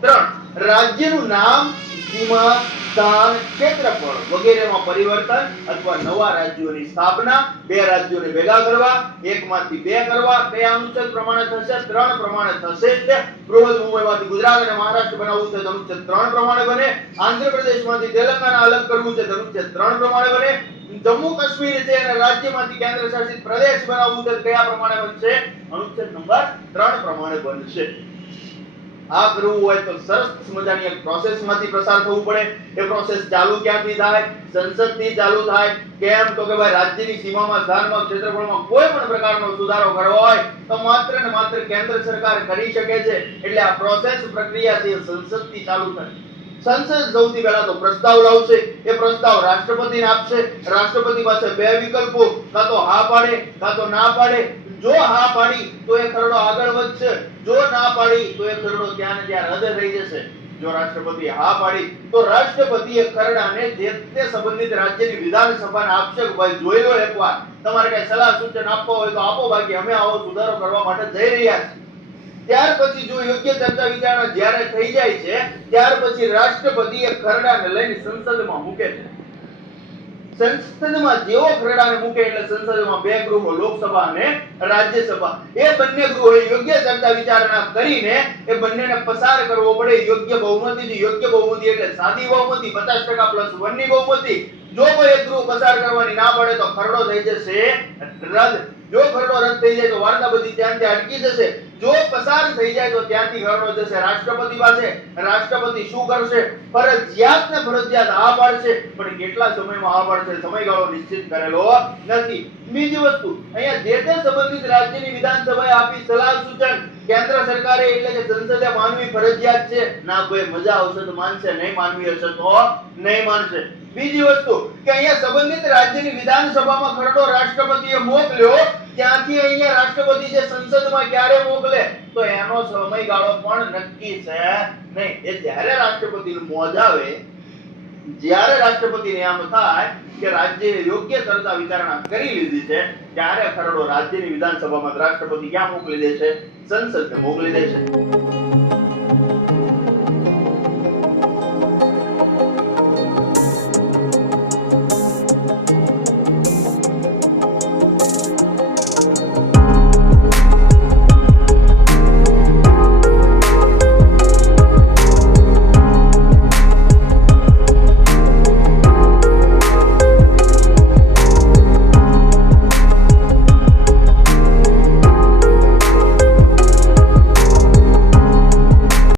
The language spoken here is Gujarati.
ત્રણ. રાજ્યનું નામ સીમા સ્થાન, ક્ષેત્રફળ વગેરેમાં પરિવર્તન અથવા નવા રાજ્યોની સ્થાપના, બે રાજ્યોને ભેગા કરવા, એકમાંથી બે કરવા કયા અનુચ્છેદ પ્રમાણે થશે, ત્રણ પ્રમાણે થશે જ બૃહદ મુંબઈમાંથી ગુજરાત અને મહારાષ્ટ્ર બનાવવું છે અનુચ્છેદ ત્રણ પ્રમાણે બને. આંધ્રપ્રદેશમાંથી તેલંગાણા અલગ કરવું છે અનુચ્છેદ ત્રણ પ્રમાણે બને. જમ્મુ કાશ્મીર છે, અને રાજ્યમાંથી કેન્દ્ર શાસિત પ્રદેશ બનાવવું છે કયા પ્રમાણે બનશે. અનુચ્છેદ નંબર ત્રણ પ્રમાણે બનશે. આ કરવું હોય તો સરસ મજાની એક પ્રોસેસમાંથી પસાર થવું પડે. એ પ્રોસેસ ચાલુ ક્યાંથી થાય? સંસદથી ચાલુ થાય. કેમ? તો કે ભાઈ રાજ્યની સીમામાં, સ્થાનમાં, ક્ષેત્રફળમાં કોઈ પણ પ્રકારનો સુધારો કરવો હોય તો માત્ર ને માત્ર કેન્દ્ર સરકાર કરી શકે છે. એટલે આ પ્રોસેસ પ્રક્રિયા છે સંસદ સંસદથી ચાલુ થાય. સંસદ સૌથી પહેલા તો પ્રસ્તાવ લાવશે. એ પ્રસ્તાવ રાષ્ટ્રપતિને આપશે. રાષ્ટ્રપતિ પાસે બે વિકલ્પો. કાં તો હા પાડે, કાં તો ના પાડે. જો હા પાડી, તો એ જો ના પાડી, તો એ ખરડો ત્યાં ત્યાં રદ થઈ જશે. જો રાષ્ટ્રપતિ હા પાડી, તો રાષ્ટ્રપતિ એ ખરડાને જે તે સંબંધિત રાજ્યની વિધાનસભાને આપશે ભાઈ જોઈ લો એકવાર. તમારે કઈ સલાહ સૂચન આપવા હોય તો આપો, બાકી અમે આવો સુધારો કરવા માટે જઈ રહ્યા છીએ. ત્યાર પછી જો યોગ્ય ચર્ચા વિચારણા જ્યારે થઈ જાય છે, ત્યાર પછી રાષ્ટ્રપતિ એ ખરડાને લઈને સંસદમાં મૂકે છે. સંસદમાં જેવો ખરડાને મૂકે એટલે સંસદમાં બે ગૃહો, લોકસભા અને રાજ્યસભા. એ બંને ગૃહોએ યોગ્ય ચર્ચા વિચારણા કરીને એ બંનેને પસાર કરવો પડે. યોગ્ય બહુમતી યોગ્ય બહુમતી એટલે સાદી બહુમતી 50% પ્લસ 1 ની બહુમતી. જો કોઈ એક ગૃહ પસાર કરવાની ના પડે તો ખરડો થઈ જશે રદ. જો ખરડો રદ થઈ જાય તો વાર્તા બધી ત્યાં ત્યાં અટકી જશે. જો પસાર થઈ જાય તો ત્યાંથી ખરડો જશે. રાષ્ટ્રપતિ પાસે રાષ્ટ્રપતિ શું કરશે? ફરજિયાત ને ફરજિયાત આ પાડશે. પણ કેટલા સમયમાં આ પાડશે? સમયગાળો નિશ્ચિત કરેલો નથી. બીજી વસ્તુ, અહીંયા જે તે સંબંધિત રાજ્યની વિધાનસભાએ આપી સલાહ સૂચન કેન્દ્ર સરકારે એટલે કે સંસદે માનવી ફરજિયાત છે. ના, કોઈ મજા આવશે તો માનશે, નહીં માનવી હશે તો નહીં માનશે. બીજી વસ્તુ, કે અહીંયા સંબંધિત રાજ્યની વિધાનસભામાં ખરડો રાષ્ટ્રપતિએ મોકલ્યો ત્યાંથી અહીંયા રાષ્ટ્રપતિ જે સંસદમાં ક્યારે મોકલે? તો એનો સમયગાળો પણ નક્કી છે નહીં. એ જ્યારે રાષ્ટ્રપતિનું મોજ આવે, જ્યારે રાષ્ટ્રપતિ આમ થાય કે રાજ્યએ યોગ્ય કરતા વિચારણા કરી લીધી છે, ત્યારે ખરડો રાજ્યની વિધાનસભામાં રાષ્ટ્રપતિ ક્યાં મોકલી દે છે? સંસદને મોકલી દે છે.